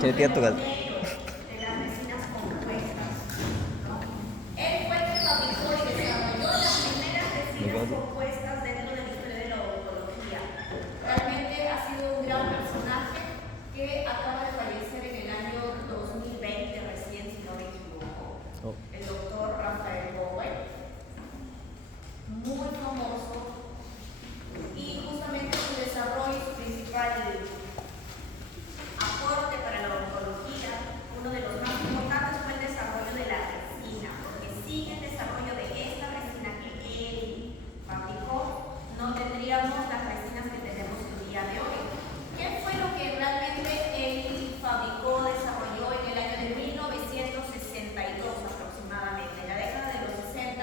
Tiene tía tu gato. Compuestas dentro de la historia de la odontología. Realmente ha sido un gran personaje que acaba de fallecer en el año 2020, recién, si no me equivoco. El doctor Rafael Bowen, muy famoso, y justamente su desarrollo y su principal aporte para la odontología, uno de los más importantes fue el desarrollo de la resina, porque sin el desarrollo de esta resina que él fabricó, no tendríamos las resinas que tenemos el día de hoy. ¿Qué fue lo que realmente él fabricó, desarrolló en el año de 1962 aproximadamente? En la década de los 60,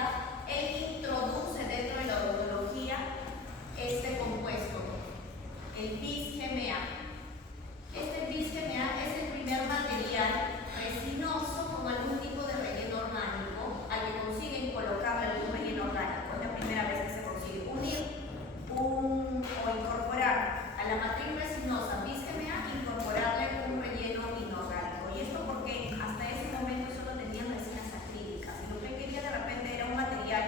él introduce dentro de la odontología este compuesto, el bis-GMA. Este bis-GMA es el primer material resinoso con algún tipo de relleno orgánico al que consiguen colocarle algún relleno orgánico. Es la primera vez que se consigue unir o incorporar a la matriz resinosa bis-GMA, incorporarle un relleno inorgánico. ¿Y esto porque hasta ese momento solo tenían resinas acrílicas? Y lo que quería de repente era un material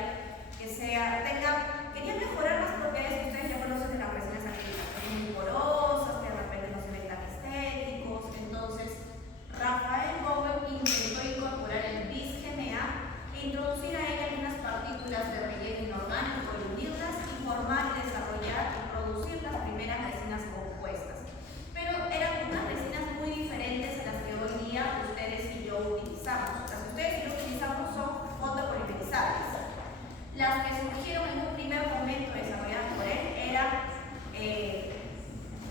que quería mejorar las propiedades que ustedes ya conocen de las resinas acrílicas, que son muy porosas, que de repente no se ven tan estéticos. Entonces, Rafael Bowen intentó incorporar el bis-GMA e introducir a ella algunas partículas de relleno inorgánico y unirlas y formar, desarrollar y producir las primeras resinas compuestas. Pero eran unas resinas muy diferentes a las que hoy día ustedes y yo utilizamos. Las que ustedes y yo utilizamos son fotopolimerizables. Las que surgieron en un primer momento desarrolladas por él eran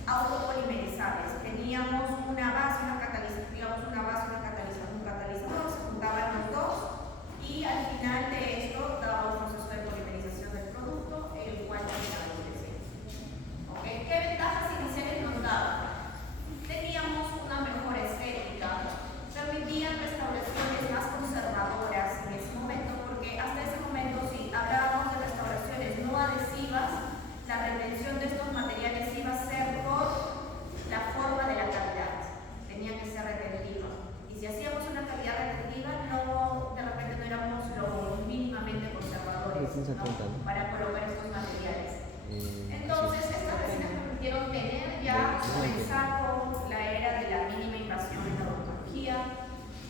autopolimerizables. Teníamos una base, un catalizador, se juntaban los dos y al final de esto daba un proceso de polimerización del producto, el cual terminaba creciendo. ¿Okay? ¿Qué ventajas iniciales nos daba? Teníamos una mejor estética, permitían restauraciones más conservadoras en ese momento, porque hasta ese momento, si hablábamos de restauraciones no adhesivas, la retención de estos materiales iba a ser por la forma de la cavidad, tenía que ser retentiva. Y si hacíamos una cavidad retentiva, de repente no éramos lo mínimamente conservadores, ¿no?, para colocar estos materiales. Entonces, estas resinas permitieron tener ya, comenzar con la era de la mínima invasión en la odontología.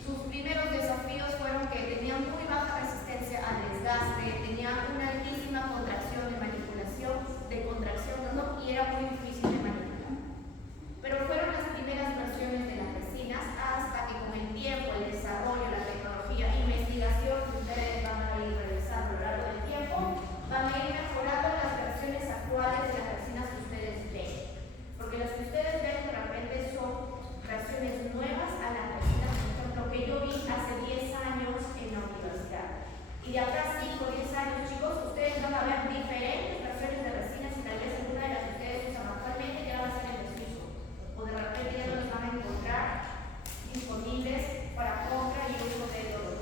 Sus primeros desafíos fueron que tenían muy baja resistencia al desgaste, tenían una altísima contracción de manipulación, y era muy difícil de manipular. Pero fueron las primeras versiones de las resinas hasta que con el tiempo, el desarrollo, la tecnología, investigación que ustedes van a ir realizando a lo largo del tiempo, van a ir mejorando las versiones actuales de las resinas que ustedes ven. Porque las que ustedes ven de repente son versiones nuevas a las resinas, por ejemplo, que yo vi hace 10 años en la universidad. Y de acá 5 o 10 años, chicos, ustedes van a ver diferentes versiones de resinas y tal vez alguna de las que ustedes usan actualmente ya va a ser en desuso. O de repente ya no las van a encontrar disponibles para compra y uso de todo.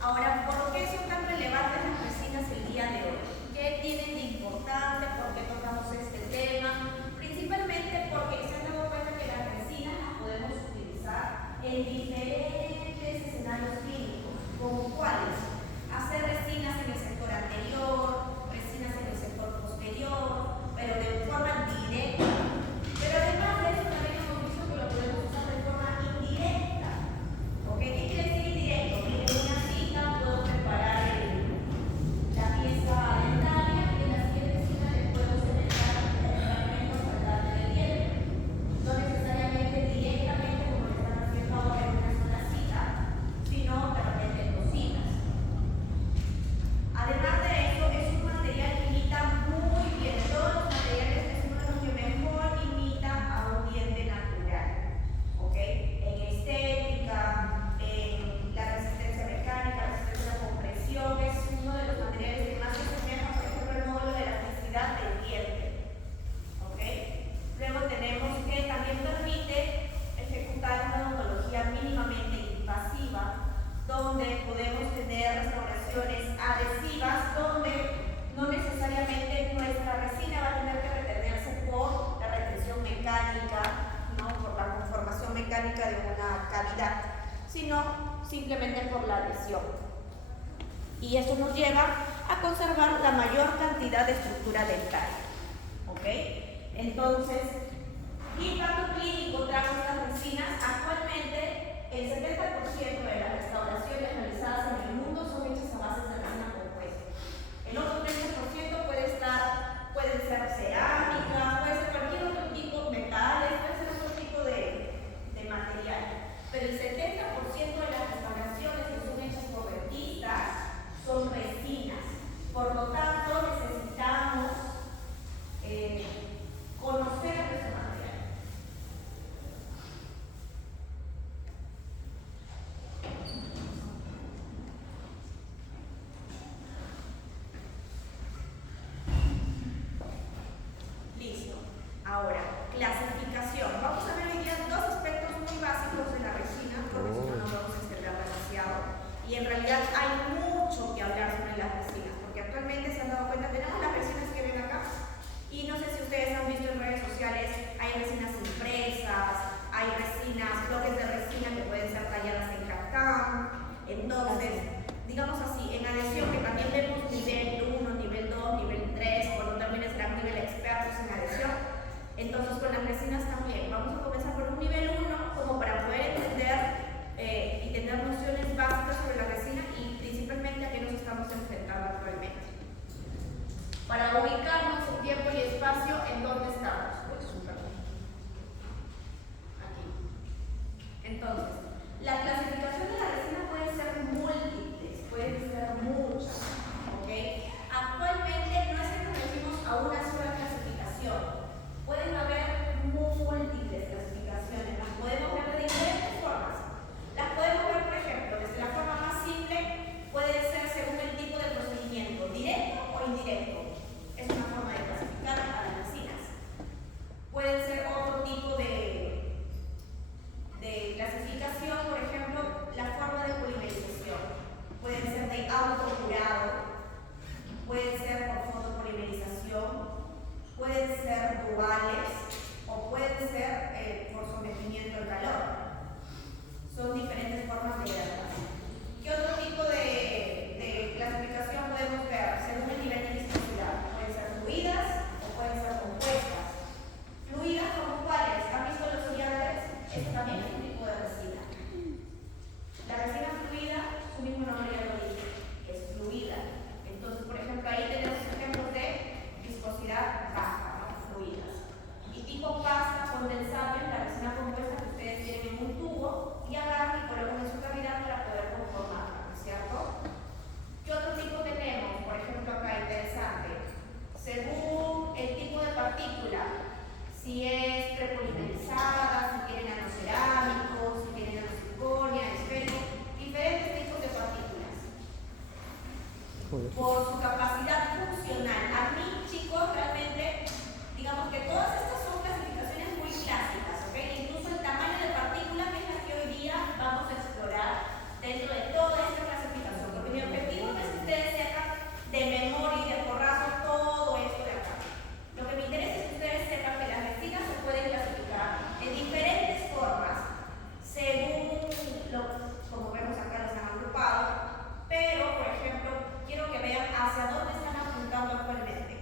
Ahora, ¿por qué son tan relevantes las resinas el día de hoy? ¿Qué tienen de importante calidad, sino simplemente por la adhesión. Y eso nos lleva a conservar la mayor cantidad de estructura dental. ¿Ok? Entonces, ¿qué impacto clínico traen estas resinas? Actualmente, el 70% de las restauraciones realizadas en el mundo son hechas a base de resina compuesta. El otro 30% puede ser cerámica, puede ser cualquier otro tipo, metales, puede ser otro tipo de material. Pero el 70% de las restauraciones que son hechas por dentistas son resinas. Por lo tanto, necesitamos conocer este material. Listo. Ahora, clasificación. Vamos a ver hoy día dos aspectos muy básicos de la resina, porque si no nos vamos a extender demasiado. Y en realidad hay mucho que hablar sobre las resinas, porque actualmente se han dado cuenta, tenemos las resinas que ven acá, y no sé si ustedes han visto en redes sociales, hay resinas impresas, hay resinas, bloques de resina que pueden ser talladas en cartón. Entonces, digamos así, en adhesión, que también vemos nivel 1, nivel 2, nivel 3, cuando también serán nivel expertos en adhesión. Entonces, con las resinas también, vamos a comenzar por un nivel 1, como para poder entender y tener nociones básicas sobre la resina y principalmente a qué nos estamos enfrentando actualmente. Para ubicarnos en tiempo y espacio, ¿en dónde estamos? Pues aquí. Entonces, la clasificación de la resina puede ser múltiples, pueden ser muchas, ¿ok? Actualmente no es que nos referimos a una sola clasificación, pueden haber múltiples clasificaciones, las podemos ver de diferentes formas. Las podemos ver, por ejemplo, desde la forma más simple, puede ser según el tipo de procedimiento, directo o indirecto. Es una forma de clasificar a las resinas. Pueden ser otro tipo de clasificación, por ejemplo, la forma de polimerización. Pueden ser de autocurado, pueden ser por fotopolimerización, pueden ser duales o pueden ser por sometimiento al calor. Son diferentes formas de verlas. ¿Qué otro tipo de clasificación podemos ver? Según el nivel de viscosidad. Pueden ser fluidas o pueden ser compuestas. Fluidas como cuáles. ¿Han visto los gigantes? Este también es un tipo de resina. La resina fluida, su mismo nombre ya lo dice, es fluida. Entonces, por ejemplo, ahí tenemos ejemplos de viscosidad baja, ¿no? Fluidas. Y tipo pasta condensable, la resina compuesta que ustedes tienen en un tubo y agarran y colocan en su cavidad para poder conformarla, ¿cierto? ¿Qué otro tipo tenemos? Por ejemplo, acá interesante. Según el tipo de partícula, si es prepolimerizada, si tiene nanocerámicos, si tiene nanocirconia, esférico, diferentes tipos de partículas. Por su capacidad funcional. A mí, chicos, realmente, digamos que todas estas son clasificaciones muy clásicas, ¿ok? Incluso el tamaño de partícula, que es la que hoy día vamos a explorar dentro de toda esta clasificación. Porque mi objetivo no es que ustedes sepan de memoria y de porrazo todo esto de acá. Lo que me interesa es que ustedes sepan que las resinas se pueden clasificar en diferentes formas, según como vemos acá, los han agrupado. Pero, por ejemplo, quiero que vean hacia dónde están apuntando actualmente.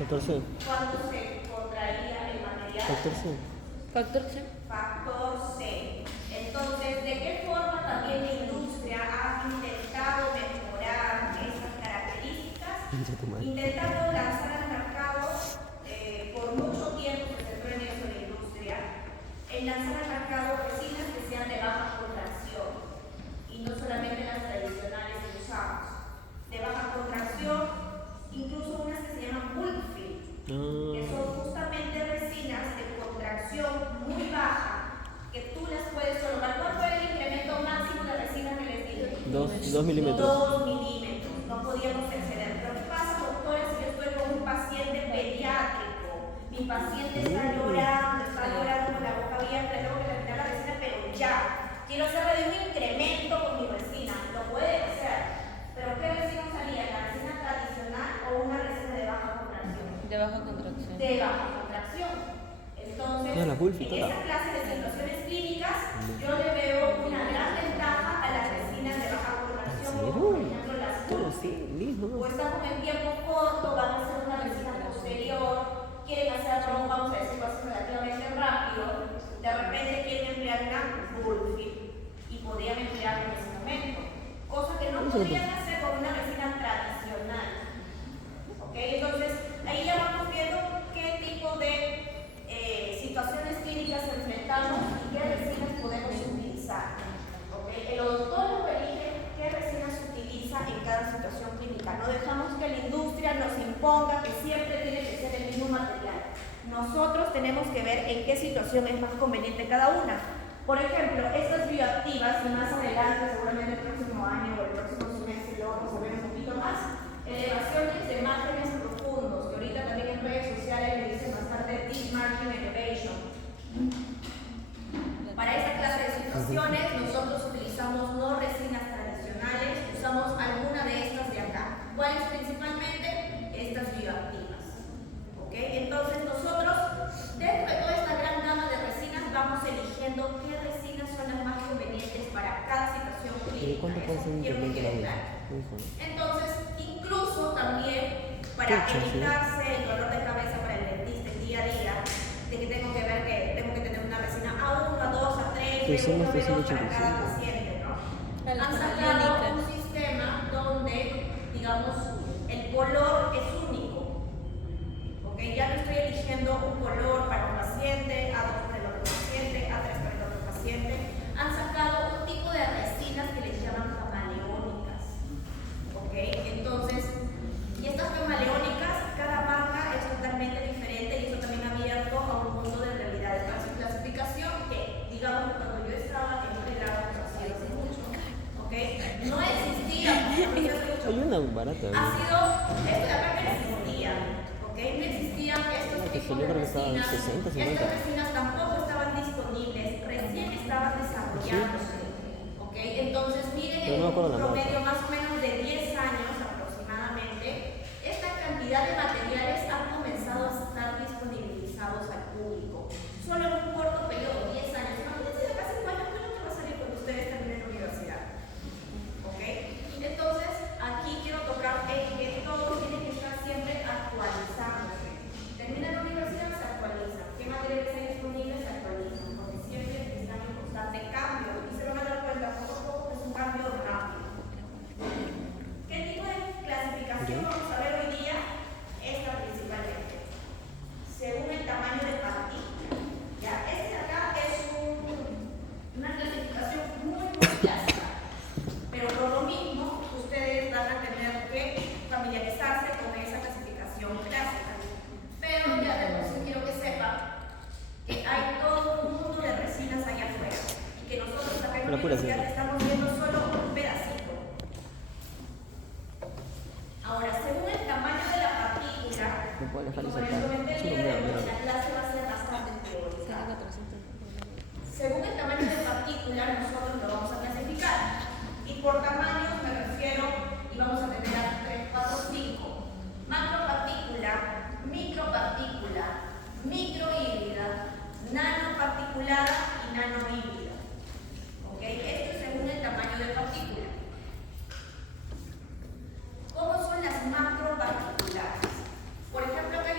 Factor C. cuando se contraía el material. Factor C. Factor C. Factor C. Entonces, ¿de qué forma también la industria ha intentado mejorar esas características? Intentando lanzar al mercado, por mucho tiempo se centró en eso la industria, en lanzar al mercado resinas que sean de baja contracción y no solamente las tradicionales que usamos. De baja contracción, incluso unas que se llaman bulkfill, que son justamente resinas de contracción muy baja, que tú las puedes colocar. ¿Cuál fue el incremento máximo de resina que les dije? 2 milímetros. 2 milímetros, no podíamos exceder. Pero ¿qué pasa, doctora, si yo estoy con un paciente pediátrico? Mi paciente está llorando con la boca abierta, tengo que retirar la resina, pero ya. Quiero hacerle de un incremento con mi resina, lo puede hacer. Pero ¿qué resina usaría? ¿La resina tradicional o una resina de baja contracción? De baja contracción. De baja contracción. Entonces, No, la Bulfi, en esa clase de situaciones clínicas, yo le veo una gran ventaja a las resinas de baja contracción, como por ejemplo las Bulfi. O están con el tiempo corto, van a hacer una resina posterior, quieren hacerlo, vamos a decirlo así, relativamente rápido, de repente quieren emplear una Bulfi y podrían emplearlo en ese momento, cosa que no podrían hacer con una resina tradicional. ¿Ok? Entonces, ahí ya vamos viendo qué tipo de situaciones clínicas enfrentamos y qué resinas podemos utilizar. ¿Okay? El odontólogo elige qué resinas se utiliza en cada situación clínica. No dejamos que la industria nos imponga que siempre tiene que ser el mismo material. Nosotros tenemos que ver en qué situación es más conveniente cada una. Por ejemplo, estas bioactivas, y más adelante, seguramente el próximo año o el próximo semestre lo vamos a ver un poquito más, elevaciones de márgenes profundos, que ahorita también en redes sociales le dicen bastante deep margin elevation. Para esta clase de situaciones, nosotros utilizamos no resinas tradicionales, usamos alguna de estas de acá. ¿Cuáles principalmente? Estas bioactivas. ¿Ok? Entonces nosotros, dentro de toda esta gran gama de resinas, vamos eligiendo qué resinas son las más convenientes para cada situación clínica. ¿Y cuánto puede ser un incremento de la Bulfi? Entonces, incluso también para evitarse el dolor de cabeza para el dentista el día a día, de que tengo que ver que tengo que tener una resina A1, A2, A3, B1, B2 para cada paciente, ¿no? Han sacado un sistema donde, digamos, el color es único. ¿Ok? Ya no estoy eligiendo un color para un paciente, A2 para el otro paciente, A3 para el otro paciente. Han sacado un tipo de resinas que les llaman camaleónicas. ¿Ok? Entonces, y estas camaleónicas, cada marca es totalmente diferente y eso también ha abierto a un mundo de realidades. Para su clasificación, que digamos que cuando yo estaba en pregrado, hace mucho, ¿ok? No existía. Hay una barata. Ha sido, esto de acá no existía, ¿ok? No existían estos tipos de resinas. 60, 50. Estas resinas tampoco estaban disponibles, recién estaban desarrollándose, ¿ok? Entonces, miren, en un promedio más o menos de 10 años aproximadamente, esta cantidad de materiales han comenzado a estar disponibilizados al público. Solo en un corto periodo, 10 años. Imagínense de acá 5 años, ¿qué es lo que va a salir cuando ustedes terminen la universidad? ¿Ok? Entonces, aquí quiero tocar en que todo tiene que estar siempre actualizándose. Termina la universidad, se actualiza. ¿Qué materiales hay disponibles? Se actualizan. Porque siempre están en constante cambio. Y se van a dar cuenta poco a poco que es un cambio rápido. ¿Qué tipo de clasificación vamos a ver hoy día? Esta principalmente. Según el tamaño de partícula. Ya, este de acá es una clasificación muy clásica. Pero por lo mismo, ustedes van a tener que familiarizarse con esa clasificación clásica. Pero ya de por sí quiero que sepan que hay todo un mundo de resinas allá afuera. Y que nosotros acá en la universidad estamos viendo solo un pedacito. Ahora, según el tamaño de la partícula, como les comenté el día de hoy, la clase va a ser bastante teórica. Según el tamaño de partícula, nosotros lo vamos a clasificar. Y por tamaños me refiero, y vamos a tener a 3, 4, 5. Macropartícula, micropartícula, microhíbrida, nanoparticulada y nanohíbrida. ¿Ok? Esto es según el tamaño de partícula. ¿Cómo son las macroparticulares? Por ejemplo, acá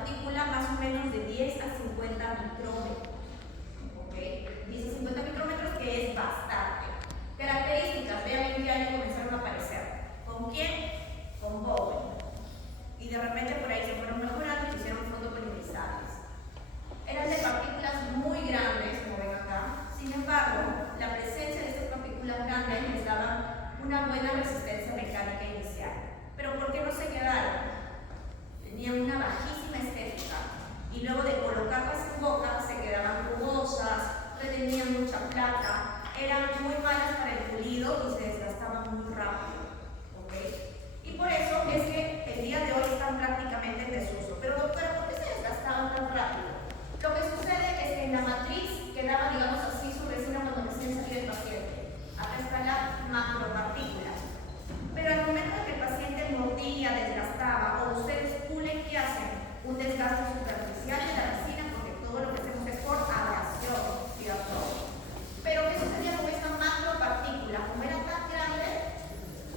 partícula más o menos de 10 a 50 micrómetros. ¿Ok? 10 a 50 micrómetros, que es bastante. Características, vean en qué año comenzaron a aparecer. ¿Con quién? Con Bowen. Y de repente por ahí se fueron mejorando y se hicieron fotopolimerizables. Eran de partículas muy grandes, como ven acá. Sin embargo, la presencia de estas partículas grandes les daba una buena resistencia mecánica inicial. Pero ¿por qué no se quedaron? Tenían una bajísima estética y luego de colocarlas en boca se quedaban rugosas, retenían mucha plata, eran muy malas para el pulido y se desgastaban muy rápido. ¿Okay? Y por eso es que el día de hoy están prácticamente en desuso. Pero doctora, ¿por qué se desgastaban tan rápido? Lo que sucede es que en la matriz quedaba, digamos así, su resina cuando recién salía el paciente. Acá está la macropartícula. Pero al momento en que el paciente mordía, desgastaba, o ustedes pulen, ¿qué hacen? Un desgaste superficial de la resina, porque todo lo que hacemos es por abrasión, ¿cierto? Pero ¿qué sucedía con esta macropartícula? Como era tan grande,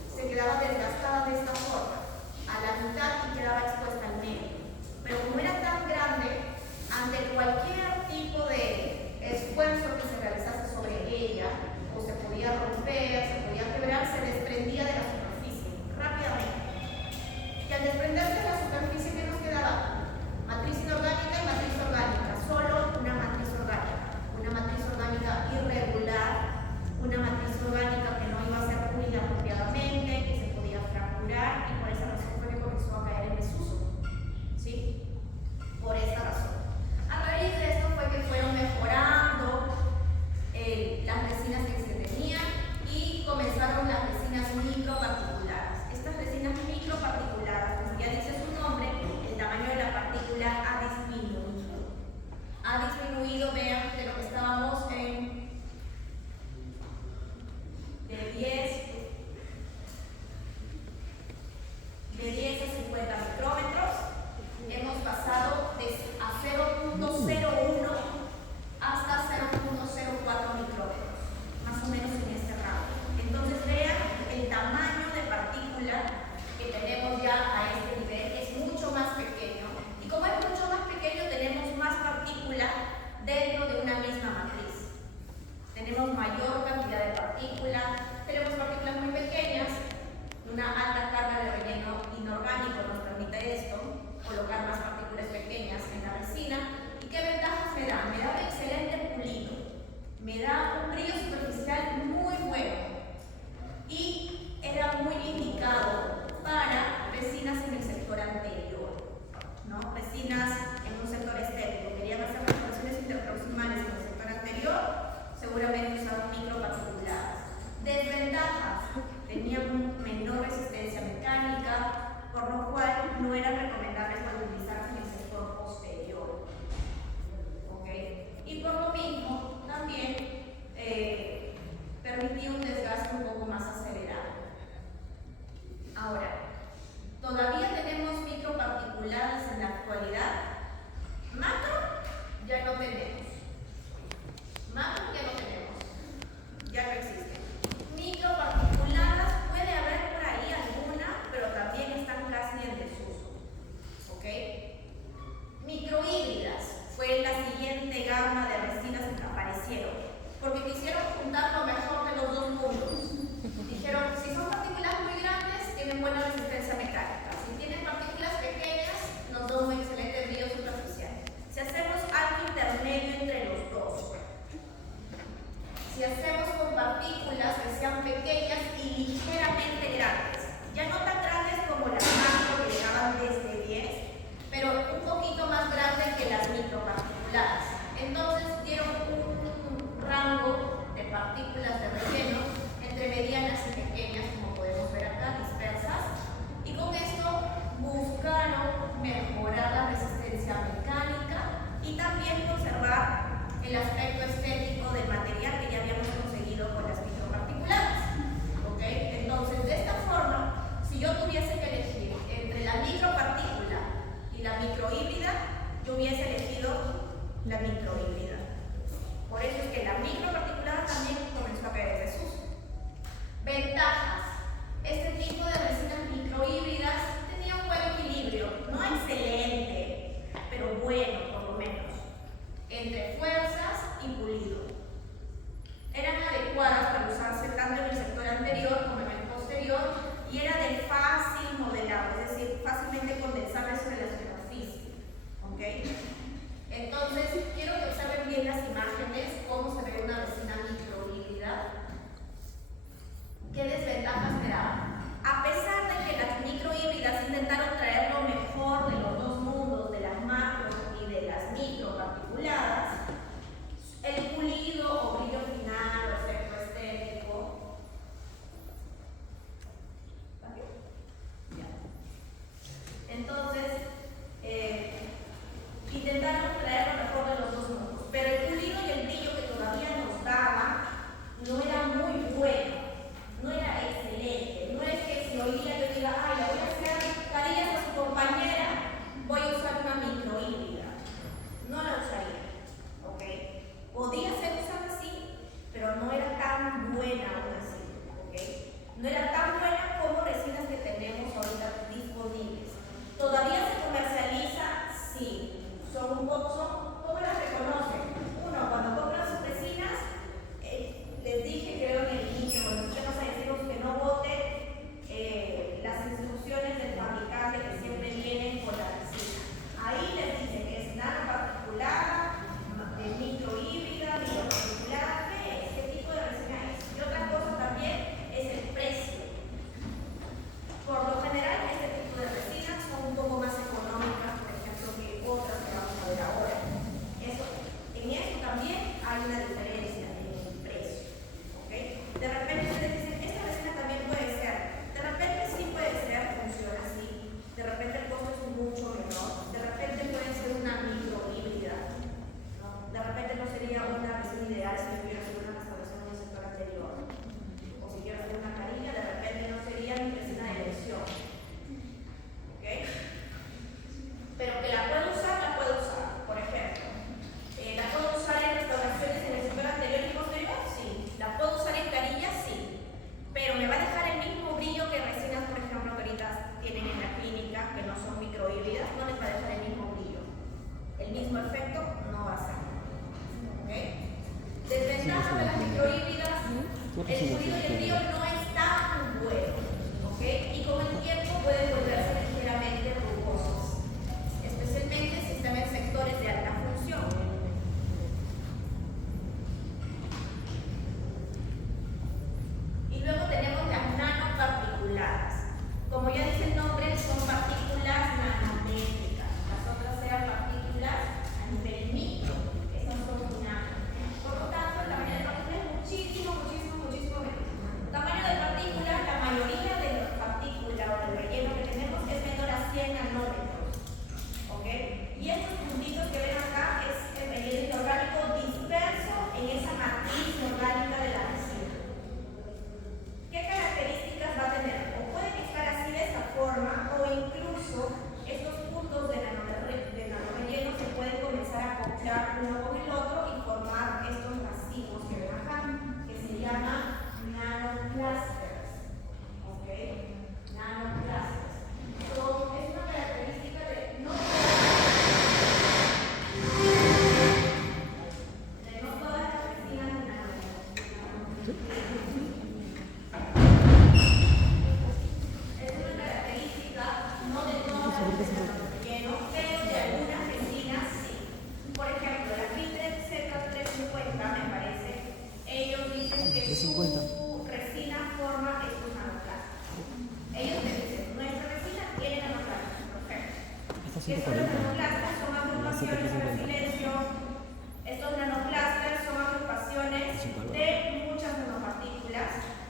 se quedaba desgastada de esta forma, a la mitad y quedaba expuesta al medio. Pero como era tan grande, ante cualquier tipo de esfuerzo que se realizase sobre ella, o se podía romper, se podía quebrar, se desprendía de la superficie rápidamente. Y al desprenderse de la superficie, ¿qué nos quedaba? Matriz inorgánica y matriz orgánica, solo una matriz orgánica irregular, una matriz orgánica que no iba a ser pulida apropiadamente, que se podía fracturar, y por esa razón fue que comenzó a caer en desuso. ¿Sí? Por esta razón. A raíz de esto fue que fueron mejorando las resinas que se tenían y comenzaron las resinas microparticulares. Estas resinas microparticulares, como ya dice su nombre, el tamaño de la partícula ha disminuido. Ha disminuido, vean, de lo que estábamos en de 10 a 50 micrómetros. Hemos pasado a 0.01 hasta 0.04 micrómetros, más o menos en este rango. Entonces vean el tamaño de partícula que tenemos ya a este nivel, es mucho más pequeño. Y como es mucho más pequeño, tenemos más partícula dentro de una misma matriz. Tenemos mayor cantidad de partículas, tenemos partículas muy pequeñas, una alta carga de relleno inorgánico nos permite esto, colocar más partículas pequeñas en la resina. ¿Y qué ventajas me da? Me da un excelente pulido, me da un brillo superficial muy bueno y era muy indicado para resinas en el sector anterior, ¿no? Resinas en un sector estético, querían hacer reparaciones interproximales en el sector anterior, seguramente usaron microparticulares. Desventajas, tenían menor resistencia mecánica, por lo cual no eran recomendables para utilizarse en el sector posterior. ¿Okay? Y por lo mismo, también permitía un desgaste un poco más acelerado. Ahora, todavía tenemos microparticulares en la actualidad. Macro ya no tenemos. Macro ya no tenemos. Ya no existen. Microparticulares puede haber por ahí alguna, pero también están casi en desuso. ¿Ok? Microhíbridas fue la siguiente gama de resinas que aparecieron, porque quisieron juntar lo mejor de los dos mundos. Dijeron, si son partículas muy grandes, tienen buena resistencia mecánica. Si tienen partículas pequeñas, nos da un excelente brillo superficial. Si hacemos algo intermedio entre los dos, si hacemos con partículas que sean pequeñas y ligeramente grandes, ya no tan grandes como las macro que llegaban desde 10, pero un poquito más grandes que las microparticulares. Entonces dieron un rango de partículas de relleno entre medianas y pequeñas, como podemos ver acá, dispersas, y con esto buscaron mejorar la resistencia mecánica y también conservar el aspecto estético del material que ya habíamos conseguido con las microparticulares. ¿Okay? Entonces, de esta forma, si yo tuviese que elegir entre la micropartícula y la microhíbrida, yo hubiese elegido la microhíbrida. Por eso es que la microparticular también comenzó a caer en desuso. Ventajas. Este tipo de resinas microhíbridas tenía un buen equilibrio, no excelente, intentaron traer lo mejor de los dos mundos, pero el pulido y el brillo que todavía nos daban no era muy bueno, no era excelente. No es que si hoy día yo diga, ay, la voy a hacer carillas a su compañera, voy a usar una microhíbrida. No la usaría, ¿ok? Podía ser usada así, pero no era tan buena aún así, ¿ok? No era tan buena como resinas que tenemos ahorita disponibles. ¿Todavía se comercializa? Sí. ¿Cómo las reconocen? Uno, cuando compran sus resinas, les dije, creo en el inicio, cuando escuchamos a decirnos que no voten las instrucciones del fabricante que siempre vienen con la resina. Ahí les dice que es nanoparticulada, microhíbrida, microparticulada, ¿qué es? ¿Qué tipo de resina es? Y otra cosa también es el precio. Por lo general, este tipo de resinas son un poco más económicas, por ejemplo, que otras que vamos a ver ahora. En eso también hay una diferencia en el precio. ¿Okay? De repente ustedes dicen, esta resina también puede ser. De repente sí puede ser, funciona así. De repente el costo es mucho menor. De repente puede ser una microhíbrida. ¿No? De repente no sería una resina ideal si yo quiero hacer una restauración en el sector anterior. O si quiero hacer una carilla, de repente no sería mi resina de elección. ¿Ok? Pero que la puedo usar, la puedo usar. Por ejemplo, ¿la puedo usar en restauraciones en el sector anterior y posterior? Sí. ¿La puedo usar en carillas? Sí. Pero me va a dejar el mismo brillo que resinas, por ejemplo, que ahorita tienen en la clínica, que no son microhíbridas, no les va a dejar el mismo brillo. El mismo efecto no va a ser. ¿Ok? Desventaja de las microhíbridas, el pulido y el brillo no es tan bueno. ¿Ok? Y con el tiempo pueden volverse ligeramente rugosos, especialmente si están en sectores de alta función. Y luego tenemos las nanoparticuladas. Como ya dice el nombre, son partículas nanométricas. Las otras eran partículas a nivel micro. Estas son nano. Por lo tanto, el tamaño de partículas es muchísimo menos. El tamaño de partículas, la mayoría de las partículas o del relleno que tenemos es menor a 100 nanómetros. ¿Ok? Y estos puntitos que ven acá es el relleno inorgánico disperso en esa matriz orgánica de la resina. ¿Qué características va a tener? O pueden estar así de esta forma, o incluso estos puntos de nanorelleno se pueden comenzar a acoplar uno con el otro y formar estos racimos que ven acá, que se llaman nanoclusters. ¿Ok? Nanoclusters. Es una característica de no todas las resinas de es una característica no de todas las resinas de relleno, pero de algunas resinas sí. Por ejemplo, la Filtret Z350 me parece, ellos dicen que su resina forma estos nanoclusters. Ellos me dicen, nuestra resina tiene nanoclusters, perfecto. Estos nanoclusters son agrupaciones de silencio. Estos nanoclusters son agrupaciones de muchas nanopartículas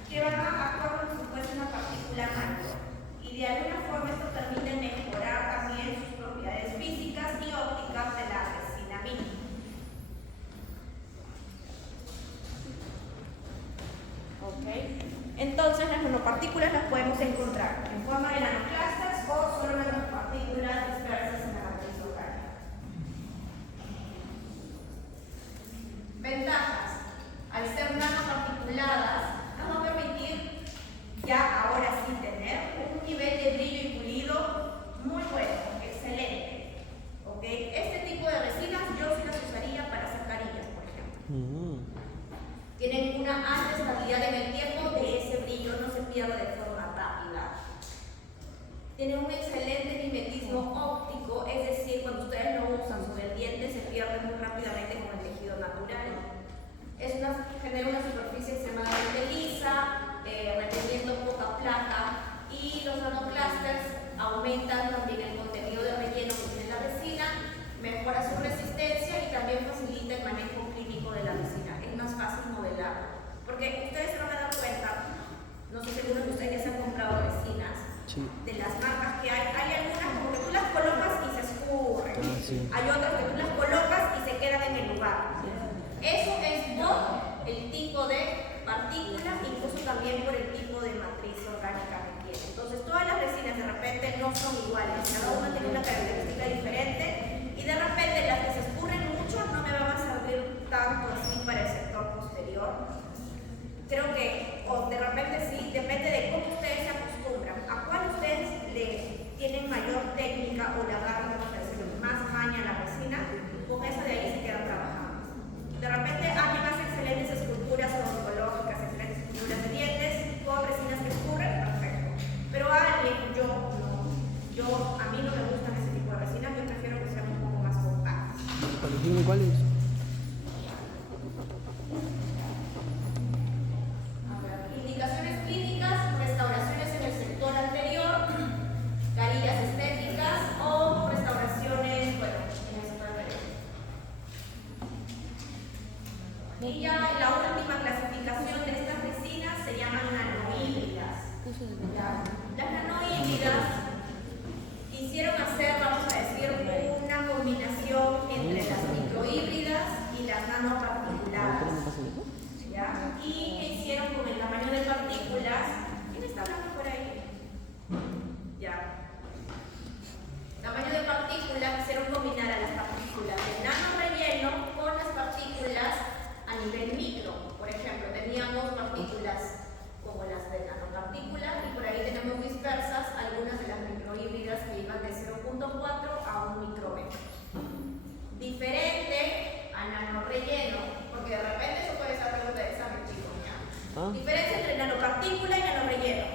que van a actuar como si fuese una partícula macro. Y de alguna forma esto permite mejorar también sus propiedades físicas y ópticas de la resina misma. ¿Ok? Entonces las nanopartículas las podemos encontrar en forma de nanoclusters o solo nanopartículas dispersas en la matriz orgánica. Ventajas. Al ser nanoparticuladas, nos va a permitir ya ahora sí tener un nivel de brillo y pulido muy bueno, excelente. ¿Ok? Este tipo de resinas yo sí las usaría para hacer carillas, por ejemplo. Tienen una alta estabilidad en el tiempo, de ese brillo no se pierde de forma rápida. Tienen un excelente mimetismo óptico, es decir, cuando ustedes lo usan sobre el diente se pierde muy rápidamente con el tejido natural. Genera una superficie extremadamente lisa, reteniendo poca placa, y los nanoclusters aumentan también el contenido de relleno que tiene la resina, mejora su resistencia y también facilita el manejo clínico de la resina. Es más fácil modelarlo. Porque ustedes se van a dar cuenta, no sé, seguro que ustedes ya se han comprado resinas de las marcas que hay algunas como que tú las colocas y se escurren. Hay otras que tú las colocas y se quedan en el lugar. Eso es por el tipo de partículas, incluso también por el tipo de matriz orgánica que tiene. Entonces, todas las resinas de repente no son iguales, cada una tiene una característica diferente y de repente las que se escurren mucho no me van a servir tanto así para el sector posterior. Creo que, o de repente sí, depende de cómo ustedes se acostumbran, a cuál ustedes le tienen mayor técnica o le agarran, vamos a decir, más maña a la resina, con eso de ahí se quedan trabajando. De repente alguien hace excelentes esculturas odontológicas, excelentes esculturas de dientes, con resinas que escurren, perfecto. Pero alguien, a mí no me gustan ese tipo de resinas, yo prefiero que sean un poco más compactas. ¿Cuál es? Indicaciones clínicas, restauraciones en el sector anterior, carillas estéticas o restauraciones, bueno, en el sector anterior. Y ya la última clasificación de estas resinas se llaman nanohíbridas. Las nanohíbridas quisieron hacer, vamos a decir, una combinación entre las microhíbridas y las nanoparticulares. ¿Ya? ¿Y qué hicieron con el tamaño de partículas? ¿Quién está hablando por ahí? Ya. Tamaño de partículas, quisieron combinar a las partículas de nano relleno con las partículas a nivel micro. Por ejemplo, teníamos partículas como las de nanopartículas y por ahí tenemos dispersas algunas de las microhíbridas que iban de 0.4 a 1 micrómetro. Diferente a nano relleno, porque de repente eso puede ser pregunta de examen, chicos. Diferencia entre nanopartícula y nanorelleno.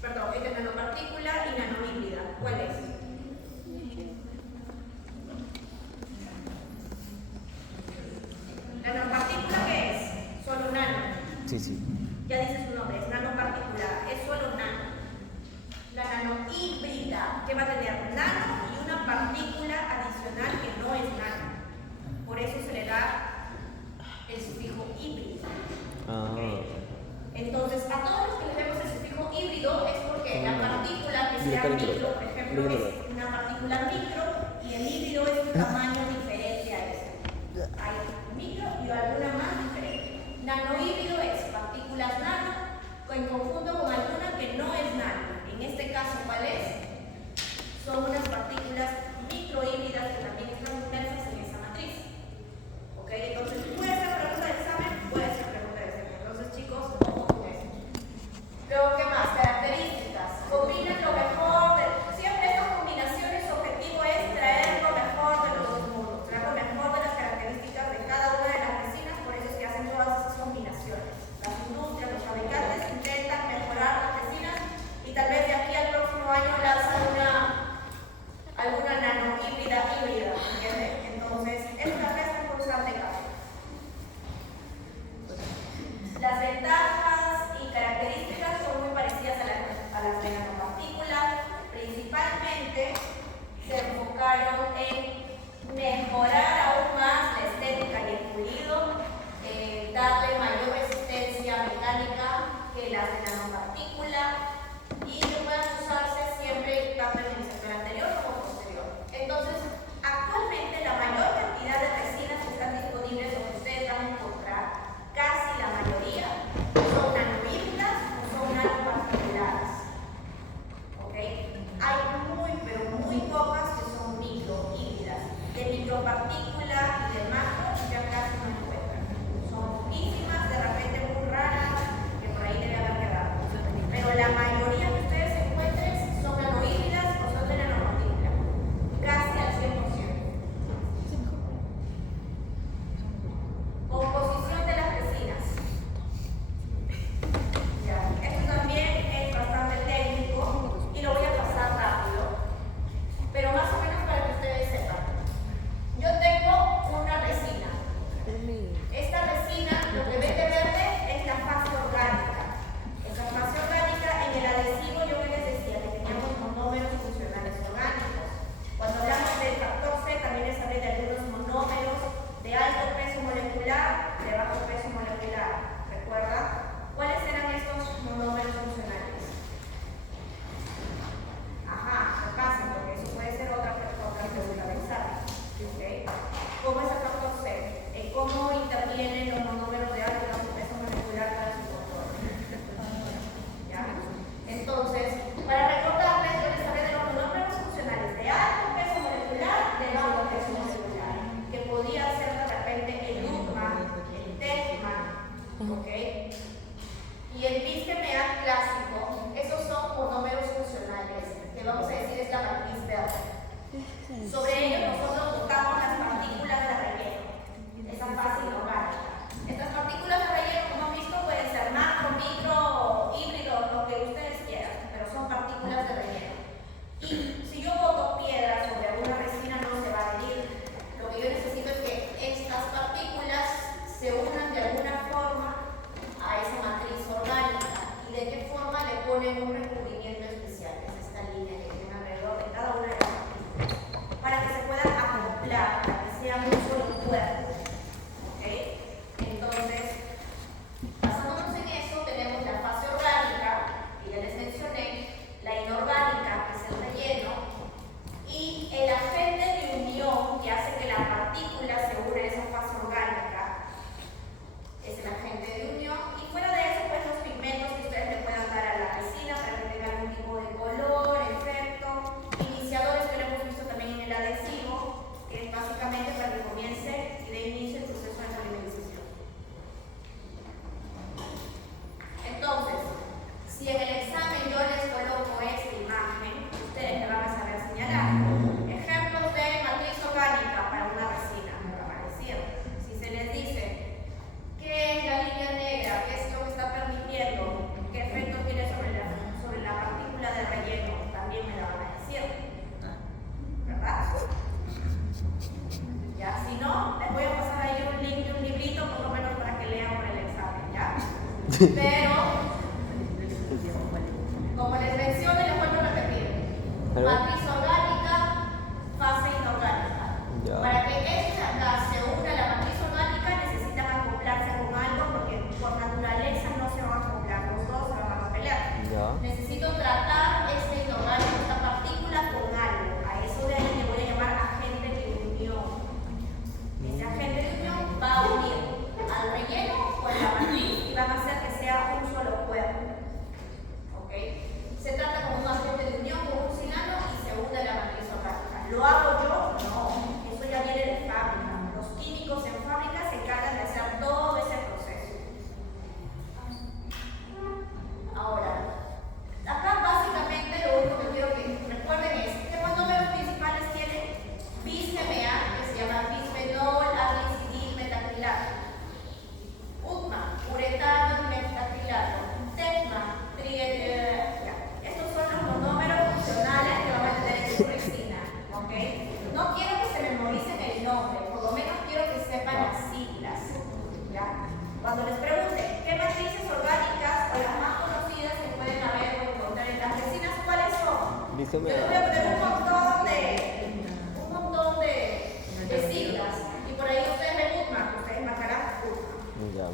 Perdón, entre nanopartícula y nanohíbrida. ¿Cuál es? ¿Nanopartícula qué es? Solo nano. Sí. Ya dice su nombre, es nanopartícula, es solo nano. La nanohíbrida, que va a tener nano y una partícula adicional que no es nano. Por eso se le da el sufijo híbrido. Entonces, a todos los que les demos el sufijo híbrido es porque la partícula que sea micro, por ejemplo, es una partícula micro y el híbrido es un tamaño diferente a ese. Hay micro y alguna más diferente. Nanohíbrido es partículas nano cómo es el factor C, cómo intervienen los monómeros de alto y bajo peso molecular para su control. ¿Ya? Entonces, para recordarles, yo les hablé de los monómeros funcionales de alto peso molecular, de bajo peso molecular, que podía ser de repente el UTMA, el TECMA, ¿ok? Y el BISGMA clásico, esos son monómeros funcionales, que vamos a decir es la matriz verde. Sobre ellos nosotros buscamos las partículas de relleno, esa fase inorgánica. Estas partículas de relleno, como han visto, pueden ser macro, micro, híbridos, lo que ustedes quieran, pero son partículas de relleno. Y si yo boto piedra sobre alguna resina no se va a adherir. Lo que yo necesito es que estas partículas se unan de alguna forma a esa matriz orgánica. ¿Y de qué forma? Le ponen un recubrimiento especial, que es esta línea que tiene alrededor de cada una de las partículas, para que se puedan acoplar, para que sea un solo cuerpo. ¿Ok? Entonces, basándonos en eso, tenemos la fase orgánica, que ya les mencioné, la inorgánica, que es el relleno, y el agente de unión que hace que la partícula se una a esa fase orgánica es el agente de unión. Y fuera de eso, pues los pigmentos que ustedes le puedan dar a la resina para que tenga algún tipo de color, efecto, iniciadores que lo hemos visto también en el adhesivo, que es básicamente para que comience y dé inicio el proceso de polimerización. Entonces, si en el examen yo les coloco esta imagen, ustedes me van a saber señalar ejemplos de matriz orgánica para una resina, me va a aparecer. Si se les dice qué es la línea negra, qué es lo que está permitiendo, qué efecto tiene sobre la partícula de relleno, también me la van a decir, ¿verdad? Ya, si no, les voy a pasar ahí un link de un librito, por lo menos para que lean por el examen, ¿ya? Pero, como les menciono y les vuelvo a repetir, matriz orgánica, fase inorgánica. Ya. Para que esta acá se una a la matriz orgánica necesitan acoplarse con algo porque por naturaleza no se van a acoplar, los dos se van a pelear. Ya. Necesito tratar este inorgánico, esta partícula con algo. A eso de ahí le voy a llamar agente de unión. Ese agente de unión va a unir al relleno con la matriz y van a hacer que sea un solo cuerpo. ¿Ok? Se trata como un agente de unión con un silano y se une a la matriz orgánica. ¿Lo hago yo? No. Eso ya viene de fábrica. Los químicos en fábrica se encargan de hacer todo ese proceso. Ahora, acá básicamente lo único que quiero que recuerden es que los números principales tienen BISGMA, que se llama bisfenol, aglicidil, metacrilato. UTMA, uretano, metacrilato. TECMA, estos son los monómeros funcionales que van a tener en su resina. ¿Ok? No quiero que se memoricen el nombre, por lo menos quiero que sepan las siglas. ¿Ya? Cuando les pregunten qué matrices orgánicas o las más conocidas que pueden haber o encontrar en las resinas, ¿cuáles son? Yo les voy a poner un montón de siglas. Y por ahí ustedes ven UTMA, que ustedes marcarán UTMA. Ya.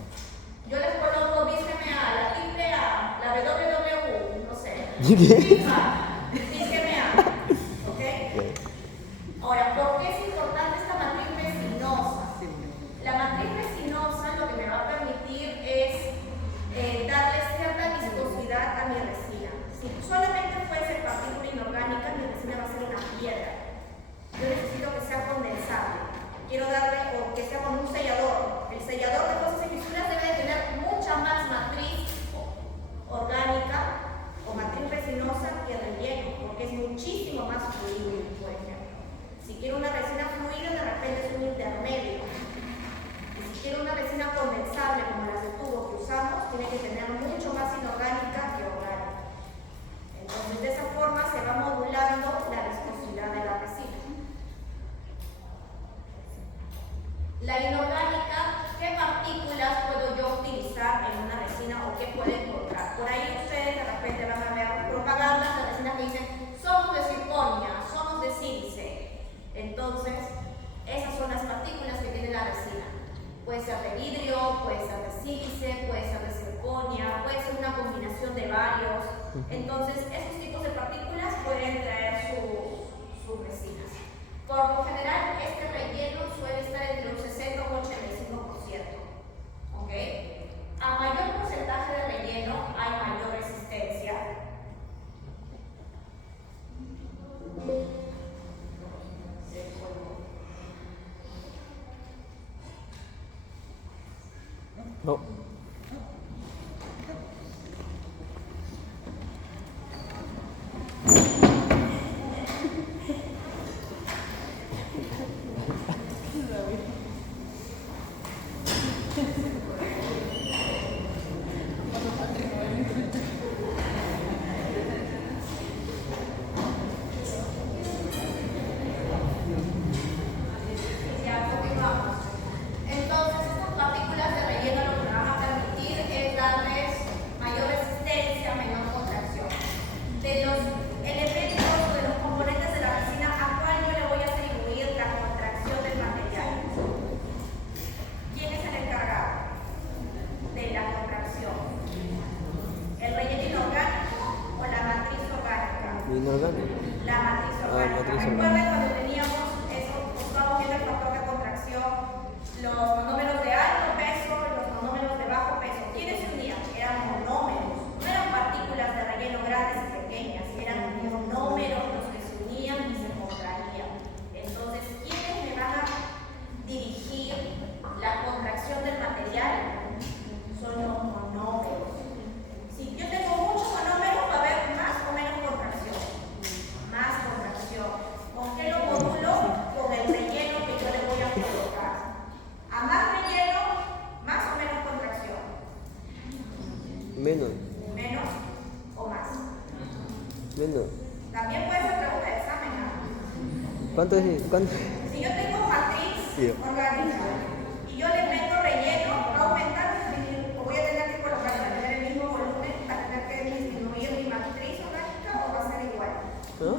Yo les coloco BISGMA, la triple A, la WW, no sé. BISGMA, ¿ok? Ahora, ¿por qué es importante esta matriz resinosa? La matriz resinosa lo que me va a permitir es darle cierta viscosidad a mi resina. Si solamente fuese partícula inorgánica, mi resina va a ser una piedra. Yo necesito que sea condensable. Quiero darle, o que sea como un sellador. El sellador de cosas y fisuras debe de tener mucha más matriz orgánica o matriz resinosa que relleno, porque es muchísimo más fluido, por ejemplo. Si quiero una resina fluida, de repente es un intermedio. Y si quiero una resina condensable, como las de tubo que usamos, tiene que tener mucho más inorgánica que orgánica. Entonces, de esa forma se va modulando la viscosidad de la resina. La inorgánica, ¿qué partículas puedo yo utilizar en una resina o qué puedo encontrar? Por ahí ustedes de repente van a ver propagandas de resinas que dicen somos de circonia, somos de sílice. Entonces, esas son las partículas que tiene la resina. Puede ser de vidrio, puede ser de sílice, puede ser de circonia, puede ser una combinación de varios. Entonces, esos tipos de partículas pueden traer sus resinas. Por lo general, este relleno suele estar No. Ya continuamos. Entonces, estas partículas de relleno lo que van a permitir es darles mayor resistencia, menor contracción. De los elementos o de los componentes de la resina, ¿a cuál yo le voy a atribuir la contracción del material? ¿Quién es el encargado de la contracción? ¿El relleno inorgánico o la matriz orgánica? Inorgánico. La matriz Ah, orgánica. matriz orgánica. Recuerden cuando teníamos eso, estábamos viendo el factor de contracción, los monómeros de alto peso y los monómeros de bajo peso. ¿Quiénes se unían? Eran monómeros, no eran partículas de relleno grandes y pequeñas, eran monómeros los que se unían y se contraían. Entonces, ¿quiénes me van a dirigir la contracción del material? Son los monómeros. Si yo tengo muchos monómeros, va a haber más o menos contracción. Más contracción. ¿Con qué lo modulo? Con el relleno que yo le voy a colocar. A más relleno, más o menos contracción. Menos. Menos o más. Menos. También puede ser pregunta de examen, ¿no? ¿Cuánto es? ¿Cuánto? Si yo tengo matriz Sí. orgánica y yo le meto relleno, va a aumentar o disminuir, o voy a tener que colocar para tener el mismo volumen, para tener que disminuir mi matriz orgánica o va a ser igual. ¿No?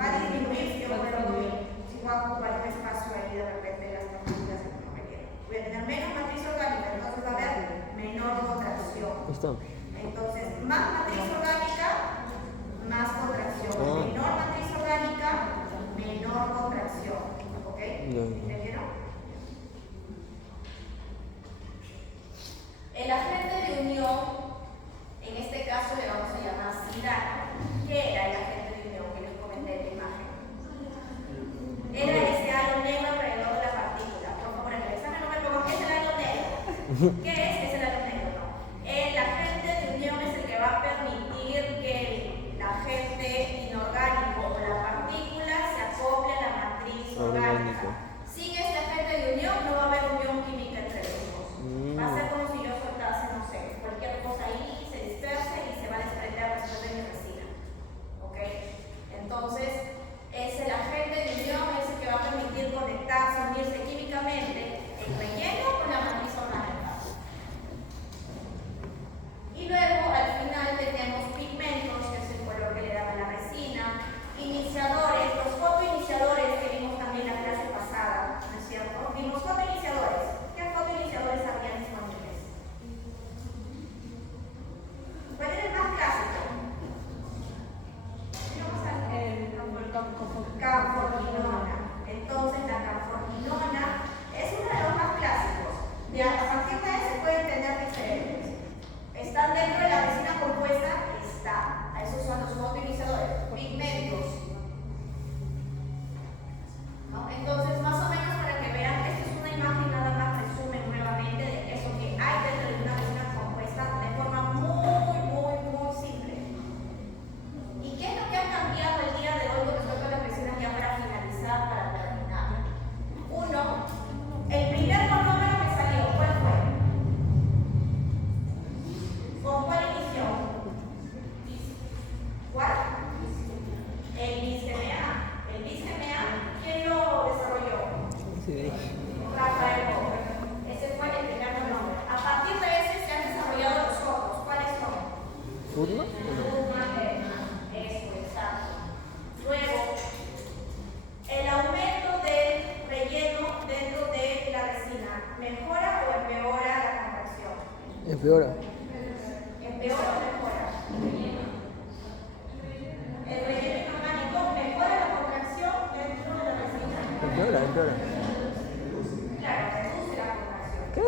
Va a disminuir si yo si voy a ocupar un espacio ahí de repente las partículas que no me quiero. Voy a tener menos matriz orgánica, entonces va a haber menor contracción. Está. Entonces, más matriz orgánica, más contracción. Ah. Menor matriz orgánica, menor contracción. ¿Ok? Ya. ¿Entendieron? El agente de unión, en este caso le vamos a llamar silano. ¿Qué era el agente de unión que les comenté en la imagen? Era ese halo negro alrededor de la partícula. Por favor, en el examen no me pongan qué es el halo negro. ¿Qué es el halo negro? No. El agente de unión es el que va a permitir que el agente inorgánico o la partícula se acople a la matriz orgánica. Sin este agente de unión no va a haber unión química entre los dos. Va a ser como si yo soltase, no sé, cualquier cosa ahí, se disperse y se va a desprender después de mi resina. ¿Ok? Entonces, es el agente de unión, es el que va a permitir conectarse, unirse químicamente el relleno con la matriz orgánica. Y luego, al final, tenemos pigmentos, que es el color que le dan a la resina, iniciadores, los fotoiniciadores que vimos también en la clase pasada, ¿no es cierto? Vimos fotoiniciadores. ¿Qué fotoiniciadores había disponibles? ¿Cuál era el más clásico? Canforquinona. Entonces, la canforquinona es uno de los más clásicos. A partir de ese pueden tener diferentes. ¿Están dentro de la resina compuesta? Está. Esos son los fotoiniciadores. Pigmentos. ¿No? Entonces, más o menos para que vean, esta es una imagen nada más resumen nuevamente de eso que hay dentro de una resina compuesta de forma muy simple. ¿Y qué es lo que ha cambiado el día de hoy con respecto a las resinas ya para finalizar, para terminar? Uno, el primer monómero que salió, ¿cuál fue? ¿Con cuál inició? ¿Cuál? El bis-GMA. El bis-GMA, ¿quién lo desarrolló? Sí. Rafael Bober. Ese fue el primer monómero. A partir de ese se han desarrollado los otros. ¿Cuáles son? ¿Urno? Eso, exacto. Luego, el aumento del relleno dentro de la resina, ¿mejora o empeora la contracción? Empeora. ¿Empeora o mejora? El relleno inorgánico mejora la contracción dentro de la resina. Empeora. Claro, reduce la contracción. ¿Qué?